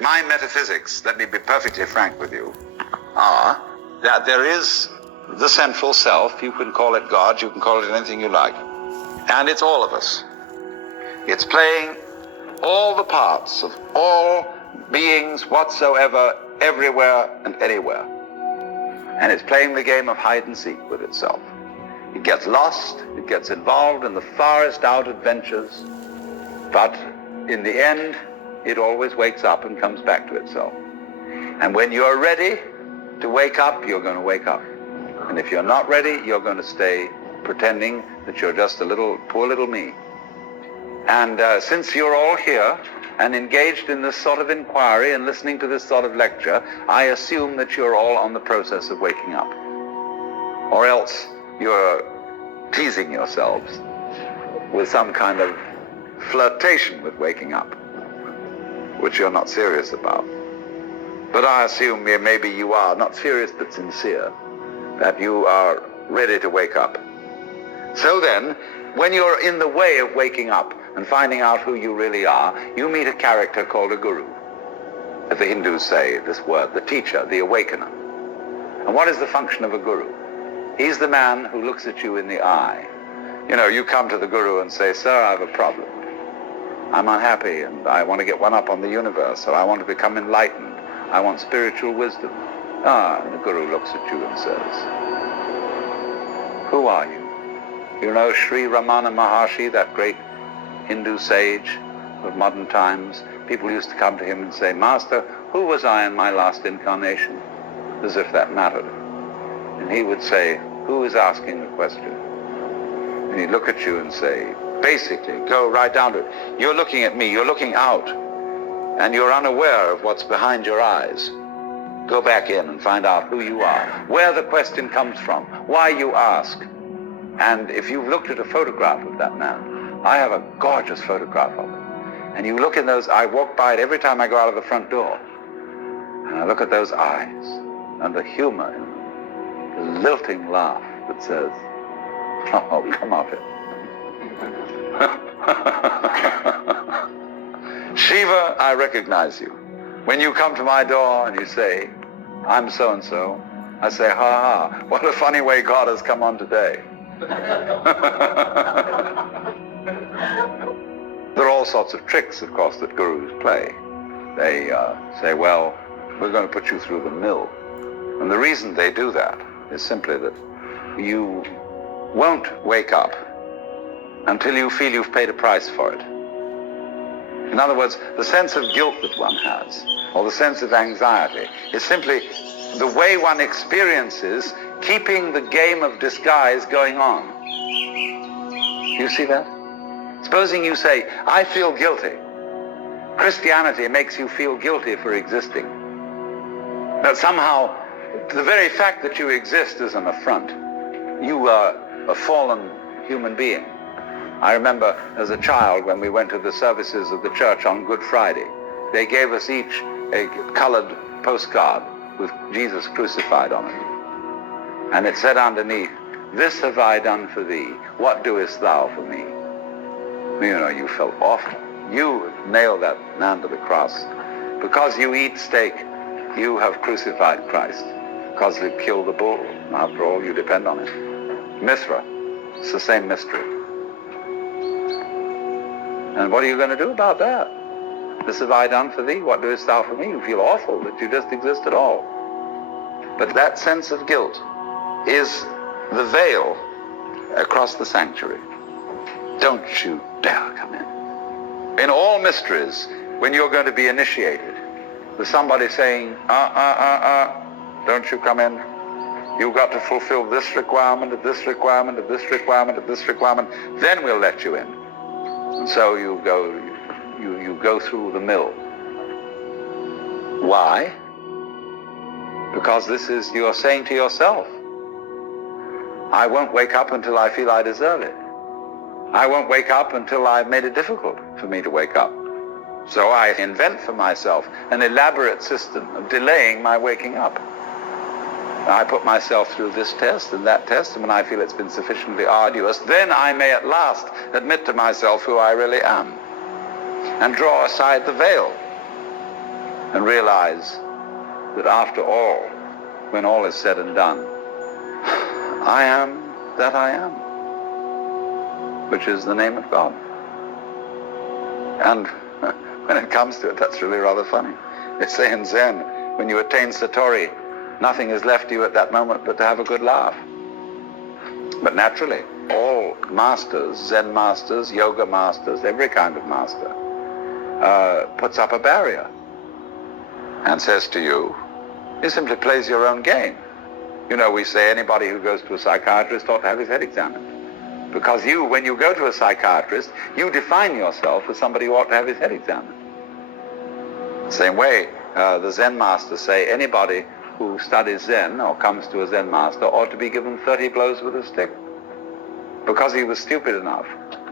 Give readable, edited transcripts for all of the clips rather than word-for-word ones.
My metaphysics, let me be perfectly frank with you, are that there is the central self. You can call it God, you can call it anything you like. And it's all of us. It's playing all the parts of all beings whatsoever, everywhere and anywhere. And it's playing the game of hide and seek with itself. It gets lost, it gets involved in the farthest out adventures, but in the end, it always wakes up and comes back to itself. And when you're ready to wake up, you're going to wake up. And if you're not ready, you're going to stay pretending that you're just a little, poor little me. And since you're all here and engaged in this sort of inquiry and listening to this sort of lecture, I assume that you're all on the process of waking up. Or else you're teasing yourselves with some kind of flirtation with waking up, which you're not serious about. But I assume maybe you are, not serious but sincere, that you are ready to wake up. So then, when you're in the way of waking up and finding out who you really are, you meet a character called a guru. As the Hindus say this word, the teacher, the awakener. And what is the function of a guru? He's the man who looks at you in the eye. You know, you come to the guru and say, "Sir, I have a problem. I'm unhappy and I want to get one up on the universe, or I want to become enlightened. I want spiritual wisdom." And the guru looks at you and says, "Who are you?" You know Sri Ramana Maharshi, that great Hindu sage of modern times? People used to come to him and say, "Master, who was I in my last incarnation?" As if that mattered. And he would say, "Who is asking the question?" And he'd look at you and say, basically, go right down to it. You're looking at me, you're looking out, and you're unaware of what's behind your eyes. Go back in and find out who you are, where the question comes from, why you ask. And if you've looked at a photograph of that man, I have a gorgeous photograph of him. And you look in those, I walk by it every time I go out of the front door. And I look at those eyes and the humor in them, the lilting laugh that says, "Oh, come off it." Shiva, I recognize you. When you come to my door and you say, "I'm so-and-so," I say, "Ha ha, what a funny way God has come on today." There are all sorts of tricks, of course, that gurus play. They say, "Well, we're going to put you through the mill." And the reason they do that is simply that you won't wake up until you feel you've paid a price for it. In other words, the sense of guilt that one has, or the sense of anxiety, is simply the way one experiences keeping the game of disguise going on. You see that? Supposing you say, "I feel guilty." Christianity makes you feel guilty for existing. That somehow the very fact that you exist is an affront. You are a fallen human being. I remember as a child when we went to the services of the church on Good Friday, they gave us each a colored postcard with Jesus crucified on it. And it said underneath, "This have I done for thee, what doest thou for me?" You know, you felt awful. You nailed that man to the cross. Because you eat steak, you have crucified Christ. Because you killed the bull. After all, you depend on it. Mithra, it's the same mystery. And what are you going to do about that? "This have I done for thee, what doest thou for me?" You feel awful that you just exist at all. But that sense of guilt is the veil across the sanctuary. Don't you dare come in. In all mysteries, when you're going to be initiated, there's somebody saying, don't you come in. You've got to fulfill this requirement, of this requirement, of this requirement, of this requirement, then we'll let you in. And so you go through the mill. Why? Because you're saying to yourself, "I won't wake up until I feel I deserve it. I won't wake up until I've made it difficult for me to wake up. So I invent for myself an elaborate system of delaying my waking up. I put myself through this test and that test, and when I feel it's been sufficiently arduous, then I may at last admit to myself who I really am and draw aside the veil. and realize that after all, when all is said and done, I am that I am, which is the name of God. And when it comes to it, that's really rather funny. They say in Zen, when you attain Satori, nothing is left to you at that moment but to have a good laugh. But naturally, all masters, Zen masters, yoga masters, every kind of master, puts up a barrier and says to you, you simply plays your own game. You know, we say anybody who goes to a psychiatrist ought to have his head examined. Because you, when you go to a psychiatrist, you define yourself as somebody who ought to have his head examined. Same way, the Zen masters say anybody who studies Zen or comes to a Zen master ought to be given 30 blows with a stick, because he was stupid enough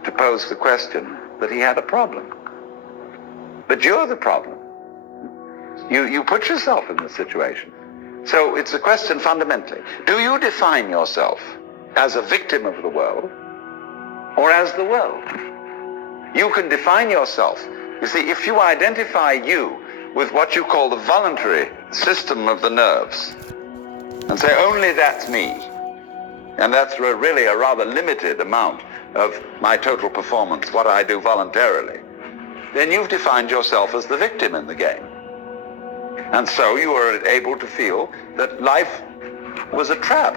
to pose the question that he had a problem. But you're the problem. You put yourself in this situation. So it's a question fundamentally. Do you define yourself as a victim of the world or as the world? You can define yourself. You see, if you identify you with what you call the voluntary system of the nerves and say, only that's me, and that's really a rather limited amount of my total performance, what I do voluntarily, then you've defined yourself as the victim in the game. And so you are able to feel that life was a trap.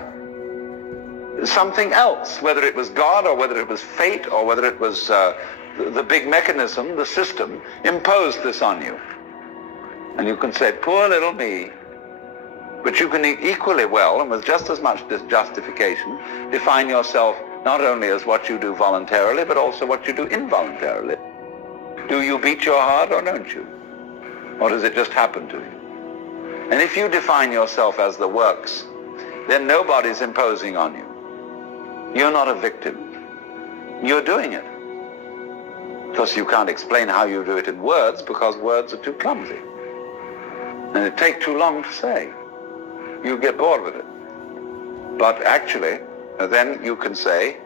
Something else, whether it was God or whether it was fate or whether it was the big mechanism, the system, imposed this on you. And you can say, poor little me. But you can equally well, and with just as much justification, define yourself not only as what you do voluntarily, but also what you do involuntarily. Do you beat your heart or don't you? Or does it just happen to you? And if you define yourself as the works, then nobody's imposing on you. You're not a victim. You're doing it. Because you can't explain how you do it in words, because words are too clumsy. And it takes too long to say. You get bored with it. But actually, then you can say,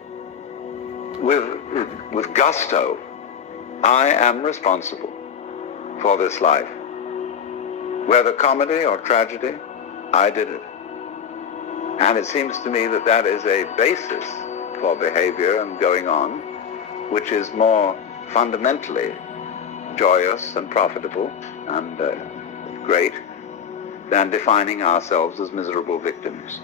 with gusto, I am responsible for this life. Whether comedy or tragedy, I did it. And it seems to me that that is a basis for behavior and going on, which is more fundamentally joyous and profitable and great than defining ourselves as miserable victims.